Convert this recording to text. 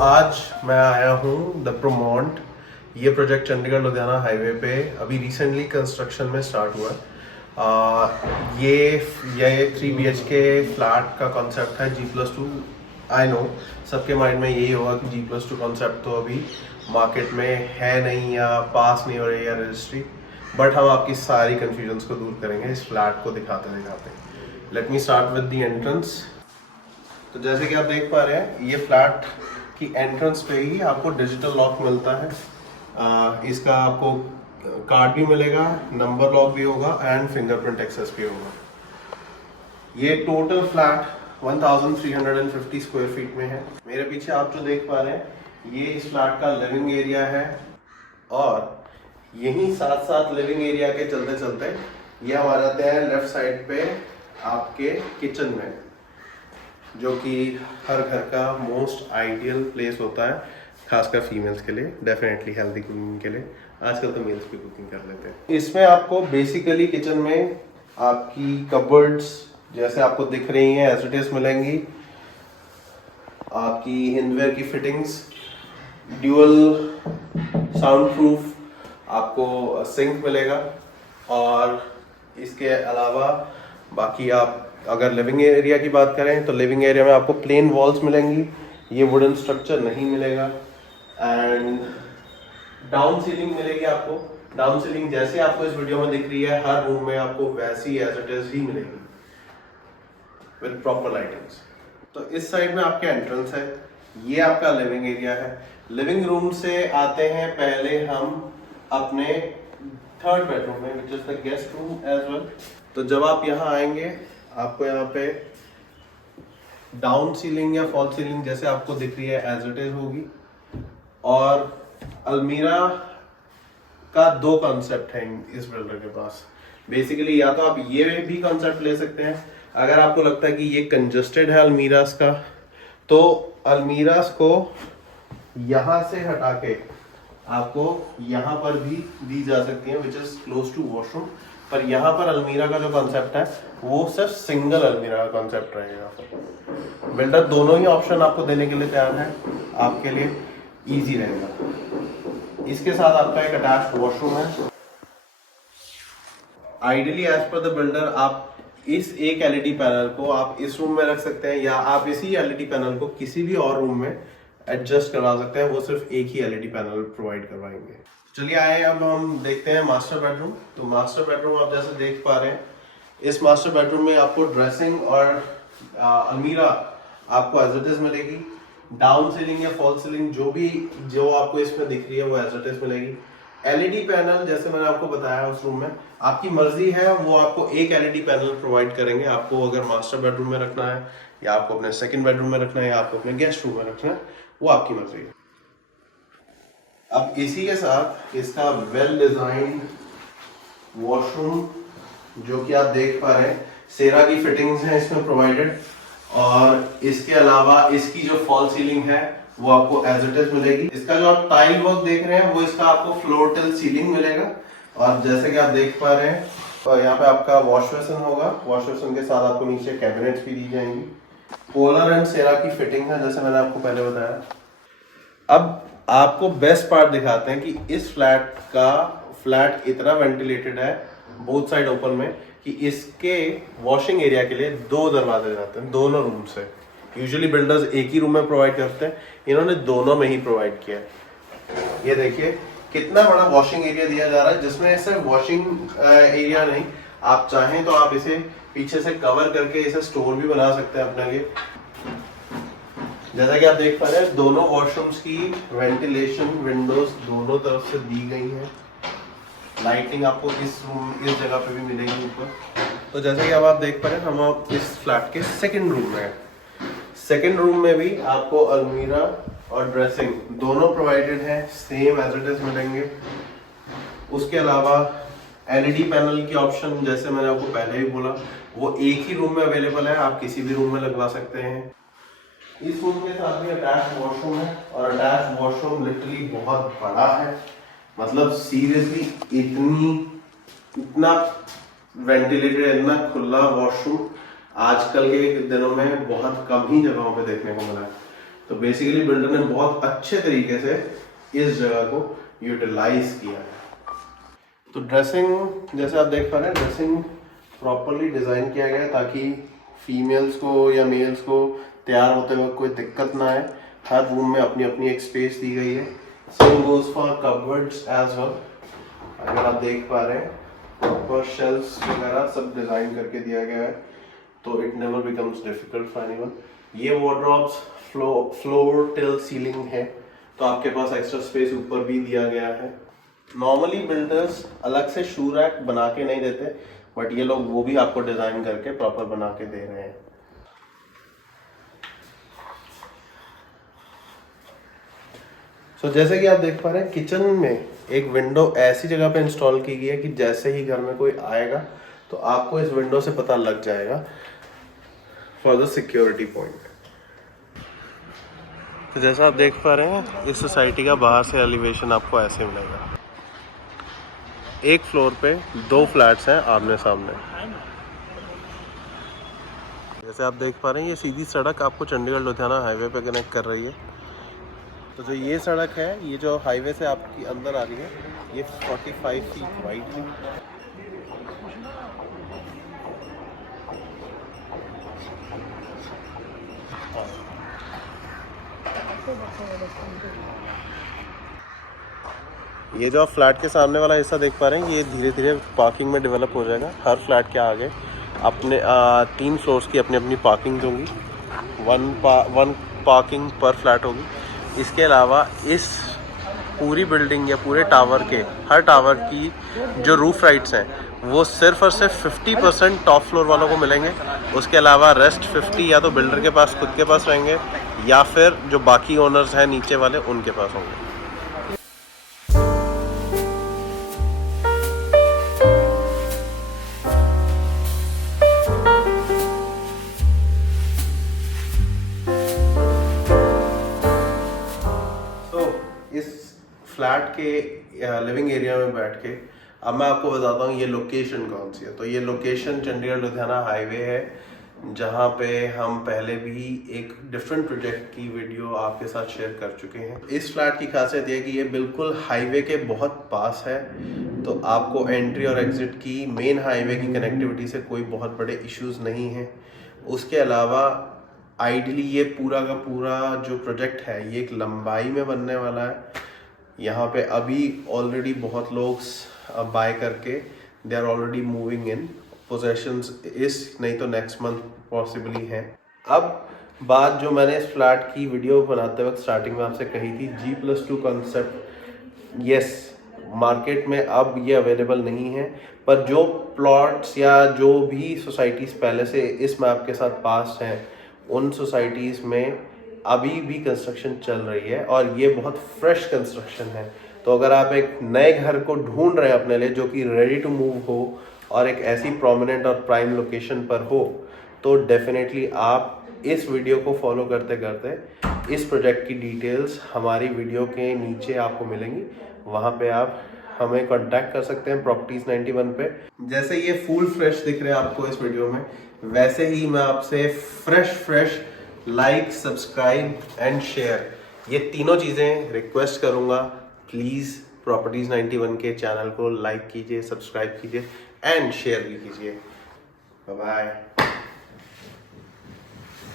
आज मैं आया हूँ द प्रोमोंट। ये प्रोजेक्ट चंडीगढ़ लुधियाना हाईवे पे अभी रिसेंटली कंस्ट्रक्शन में स्टार्ट हुआ है। ये 3 BHK फ्लैट का कॉन्सेप्ट है G+2। आई नो सबके माइंड में यही होगा कि G+2 कॉन्सेप्ट तो अभी मार्केट में है नहीं या पास नहीं हो रही है रजिस्ट्री, बट हम आपकी सारी कन्फ्यूजन्स को दूर करेंगे इस फ्लैट को दिखाते दिखाते। Let me start with the entrance. तो जैसे कि आप देख पा रहे हैं, ये फ्लैट की एंट्रेंस पे ही आपको डिजिटल लॉक मिलता है। इसका आपको कार्ड भी मिलेगा, नंबर लॉक भी होगा एंड फिंगरप्रिंट एक्सेस भी होगा। ये टोटल फ्लैट 1350 स्क्वायर फीट में है। मेरे पीछे आप जो देख पा रहे हैं, ये इस फ्लैट का लिविंग एरिया है और यहीं साथ साथ लिविंग एरिया के चलते चलते ये हम आ जाते हैं लेफ्ट साइड पे आपके किचन में, जो कि हर घर का मोस्ट आइडियल प्लेस होता है, खासकर फीमेल्स के लिए, डेफिनेटली हेल्दी कुकिंग के लिए। आजकल तो मेल्स भी कुकिंग कर लेते हैं। इसमें आपको बेसिकली किचन में आपकी कबर्ड्स जैसे आपको दिख रही हैं एज इट इज मिलेंगी। आपकी हिंदवेयर की फिटिंग्स, ड्यूअल साउंड प्रूफ आपको सिंक मिलेगा और इसके अलावा बाकी आप अगर लिविंग एरिया की बात करें तो लिविंग एरिया में आपको प्लेन वॉल्स मिलेंगी, ये वुडन स्ट्रक्चर नहीं मिलेगा। एंड डाउन सीलिंग मिलेगी आपको। डाउन सीलिंग जैसे आपको इस वीडियो में दिख रही है, हर रूम में आपको वैसी एज इट इज ही मिलेगी विद प्रॉपर लाइटिंग्स। तो इस साइड में आपके एंट्रेंस है, ये आपका लिविंग एरिया है। लिविंग रूम से आते हैं पहले हम अपने थर्ड बेडरूम में, which is the guest room as well. तो जब आप यहाँ आएंगे, आपको यहाँ पे डाउन सीलिंग या फॉल सीलिंग जैसे आपको दिख रही है एज इट इज होगी। और अलमीरा का दो कॉन्सेप्ट है इस बिल्डर के पास। बेसिकली या तो आप ये भी कॉन्सेप्ट ले सकते हैं, अगर आपको लगता है कि ये कंजस्टेड है अलमीरास का, तो अलमीरास को यहाँ से हटा के आपको यहाँ पर भी दी जा सकती है, which is close to washroom. पर यहाँ पर अलमीरा का जो कॉन्सेप्ट है वो सिर्फ सिंगल अलमीरा का कॉन्सेप्ट रहेगा। बिल्डर दोनों ही ऑप्शन आपको देने के लिए तैयार है, आपके लिए इजी रहेगा। इसके साथ आपका एक अटैच्ड वॉशरूम है। Ideally as per the builder आप इस एक एलईडी पैनल को आप इस रूम में रख सकते हैं या आप इसी एलईडी पैनल को किसी भी और रूम में एडजस्ट करवा सकते हैं। वो सिर्फ एक ही एलईडी पैनल प्रोवाइड करवाएंगे। चलिए आए अब हम देखते हैं मास्टर बेडरूम। तो मास्टर बेडरूम आप जैसे देख पा रहे हैं, इस मास्टर बेडरूम में आपको ड्रेसिंग और अलमीरा आपको एज इट इज मिलेगी। डाउन सीलिंग या फॉल सीलिंग जो आपको इसमें दिख रही है वो एज इट इज मिलेगी। एलईडी पैनल जैसे मैंने आपको बताया उस रूम में आपकी मर्जी है, वो आपको एक एलईडी पैनल प्रोवाइड करेंगे। आपको अगर मास्टर बेडरूम में रखना है या आपको अपने सेकंड बेडरूम में रखना है या आपको अपने गेस्ट रूम में रखना है, वो आपकी मर्जी है। अब इसी के साथ इसका वेल डिजाइंड वॉशरूम जो कि आप देख पा रहे हैं, सेरा की फिटिंग्स हैं इसमें प्रोवाइडेड। और इसके अलावा इसकी जो फॉल सीलिंग है वो आपको एज इट इज मिलेगी। इसका जो आप टाइल वर्क देख रहे हैं वो इसका आपको फ्लोर टिल सीलिंग मिलेगा। और जैसे कि आप देख पा रहे हैं, तो यहाँ पे आपका वॉश बेसिन होगा। वॉश बेसिन के साथ आपको नीचे कैबिनेट्स भी दी जाएंगी। पोलर एंड सेरा की फिटिंग है जैसे मैंने आपको पहले बताया। अब आपको बेस्ट पार्ट दिखाते हैं कि इस फ्लैट इतना वेंटिलेटेड है बोथ साइड ओपन में कि इसके वॉशिंग एरिया के लिए दो दरवाजे जाते हैं दोनों रूम से। यूजुअली बिल्डर्स एक ही रूम में प्रोवाइड करते हैं, इन्होंने दोनों में ही प्रोवाइड किया है। ये देखिए कितना बड़ा वॉशिंग एरिया दिया जा रहा है, जिसमें सिर्फ वॉशिंग एरिया नहीं, आप चाहें तो आप इसे पीछे से कवर करके इसे स्टोर भी बना सकते हैं अपने लिए। जैसा कि आप देख पा रहे हैं, दोनों वॉशरूम्स की वेंटिलेशन विंडोज दोनों तरफ से दी गई है। लाइटिंग आपको इस जगह पे भी मिलेगी ऊपर। तो जैसे कि अब आप देख पा रहे हैं, हम आप इस फ्लैट के सेकंड रूम में हैं। सेकंड रूम में भी आपको अलमीरा और ड्रेसिंग दोनों प्रोवाइडेड है, सेम एज इट इज मिलेंगे। उसके अलावा एलईडी पैनल की ऑप्शन जैसे मैंने आपको पहले ही बोला, वो एक ही रूम में अवेलेबल है, आप किसी भी रूम में लगवा सकते हैं। इस रूम के साथ भी अटैच वॉशरूम है और अटैच वॉशरूम लिटरली बहुत बड़ा है। मतलब सीरियसली इतना वेंटिलेटेड, इतना खुला वॉशरूम आजकल के दिनों में बहुत कम ही जगहों पे देखने को मिला है। तो बेसिकली बिल्डर ने बहुत अच्छे तरीके से इस जगह को यूटिलाइज किया है। तो ड्रेसिंग जैसे आप देख पा रहे हैं, ड्रेसिंग प्रॉपरली डिज़ाइन किया गया है ताकि फीमेल्स को या मेल्स को तैयार होते वक्त कोई दिक्कत ना आए। हर रूम में अपनी अपनी एक स्पेस दी गई है। Same goes for cupboards as well. अगर आप देख पा रहे हैं प्रॉपर शेल्फ्स वगैरह सब डिज़ाइन करके दिया गया है, तो it never becomes difficult for anyone. ये वार्डरोब्स फ्लोर टिल सीलिंग है, तो आपके पास एक्स्ट्रा स्पेस ऊपर भी दिया गया है। नॉर्मली बिल्डर्स अलग से शू रैक बना के नहीं देते, बट ये लोग वो भी आपको डिजाइन करके प्रॉपर बना के दे रहे हैं। जैसे कि आप देख पा रहे हैं, किचन में एक विंडो ऐसी जगह पे इंस्टॉल की गई है कि जैसे ही घर में कोई आएगा तो आपको इस विंडो से पता लग जाएगा फॉर द सिक्योरिटी पॉइंट। तो जैसा आप देख पा रहे हैं, इस सोसाइटी का बाहर से एलिवेशन आपको ऐसे मिलेगा। एक फ्लोर पे 2 फ्लैट्स हैं आमने सामने। जैसे आप देख पा रहे हैं, ये सीधी सड़क आपको चंडीगढ़ लुधियाना हाईवे पे कनेक्ट कर रही है। तो जो ये सड़क है, ये जो हाईवे से आपकी अंदर आ रही है, ये 45 फीट वाइड है। ये जो आप फ्लैट के सामने वाला हिस्सा देख पा रहे हैं, ये धीरे धीरे पार्किंग में डेवलप हो जाएगा। हर फ्लैट के आगे अपने 3 फ्लोर्स की अपनी अपनी पार्किंग होंगी। वन पार्किंग पर फ्लैट होगी। इसके अलावा इस पूरी बिल्डिंग या पूरे टावर के हर टावर की जो रूफ राइट्स हैं, वो सिर्फ और सिर्फ 50% टॉप फ्लोर वालों को मिलेंगे। उसके अलावा रेस्ट 50 या तो बिल्डर के पास खुद के पास रहेंगे, या फिर जो बाकी ओनर्स हैं नीचे वाले, उनके पास होंगे। फ्लैट के लिविंग एरिया में बैठ के अब मैं आपको बताता हूँ ये लोकेशन कौन सी है। तो ये लोकेशन चंडीगढ़ लुधियाना हाईवे है, जहाँ पे हम पहले भी एक डिफरेंट प्रोजेक्ट की वीडियो आपके साथ शेयर कर चुके हैं। इस फ्लैट की खासियत ये है कि ये बिल्कुल हाईवे के बहुत पास है, तो आपको एंट्री और एग्जिट की मेन हाईवे की कनेक्टिविटी से कोई बहुत बड़े इश्यूज नहीं हैं। उसके अलावा आइडली ये पूरा का पूरा जो प्रोजेक्ट है, ये एक लंबाई में बनने वाला है। यहाँ पे अभी ऑलरेडी बहुत लोग बाय करके they are already moving in possessions, इस नहीं तो नेक्स्ट मंथ पॉसिबली हैं। अब बात जो मैंने इस फ्लैट की वीडियो बनाते वक्त स्टार्टिंग में आपसे कही थी, G+2 कॉन्सेप्ट, यस मार्केट में अब ये अवेलेबल नहीं है, पर जो प्लॉट्स या जो भी सोसाइटीज़ पहले से इस मैप के साथ पास हैं, उन सोसाइटीज़ में अभी भी कंस्ट्रक्शन चल रही है और ये बहुत फ्रेश कंस्ट्रक्शन है। तो अगर आप एक नए घर को ढूंढ रहे हैं अपने लिए जो कि रेडी टू मूव हो और एक ऐसी प्रोमिनेंट और प्राइम लोकेशन पर हो, तो डेफिनेटली आप इस वीडियो को फॉलो करते करते इस प्रोजेक्ट की डिटेल्स हमारी वीडियो के नीचे आपको मिलेंगी। वहाँ पे आप हमें कांटेक्ट कर सकते हैं प्रॉपर्टीज 91 पे। जैसे ये फुल फ्रेश दिख रहे हैं आपको इस वीडियो में, वैसे ही मैं आपसे fresh like, subscribe and share, ये तीनों चीज़ें रिक्वेस्ट करूँगा। प्लीज़ प्रॉपर्टीज 91 के चैनल को लाइक कीजिए, सब्सक्राइब कीजिए एंड शेयर भी कीजिए। Bye bye.